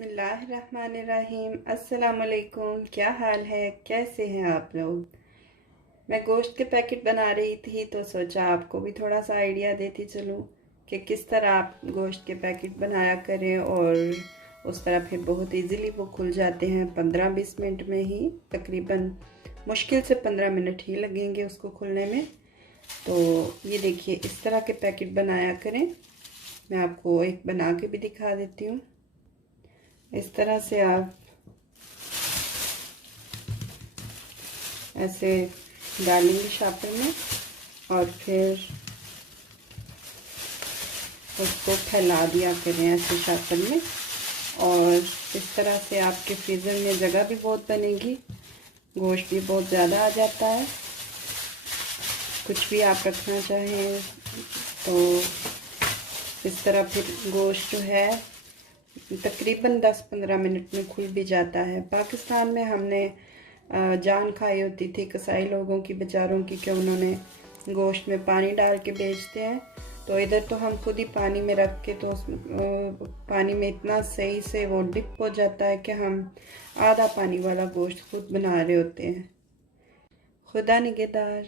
बिस्मिल्लाहिर्रहमानिर्रहीम। अस्सलामुअलैकुम। क्या हाल है, कैसे हैं आप लोग। मैं गोश्त के पैकेट बना रही थी तो सोचा आपको भी थोड़ा सा आइडिया देती चलूँ कि किस तरह आप गोश्त के पैकेट बनाया करें और उस तरह फिर बहुत इजीली वो खुल जाते हैं 15-20 मिनट में ही। तकरीबन मुश्किल से 15 मिनट ही लगेंगे उसको खुलने में। तो ये देखिए, इस तरह के पैकेट बनाया करें। मैं आपको एक बना के भी दिखा देती हूँ। इस तरह से आप ऐसे डालेंगे शापर में और फिर उसको फैला दिया करें ऐसे शापर में। और इस तरह से आपके फ्रीज़र में जगह भी बहुत बनेगी, गोश्त भी बहुत ज़्यादा आ जाता है। कुछ भी आप रखना चाहें तो इस तरह फिर गोश्त जो है तकरीबन 10-15 मिनट में खुल भी जाता है। पाकिस्तान में हमने जान खाई होती थी कसाई लोगों की, बेचारों की, कि उन्होंने गोश्त में पानी डाल के बेचते हैं। तो इधर तो हम खुद ही पानी में रख के तो पानी में इतना सही से वो डिप हो जाता है कि हम आधा पानी वाला गोश्त खुद बना रहे होते हैं। खुदा निगहदार।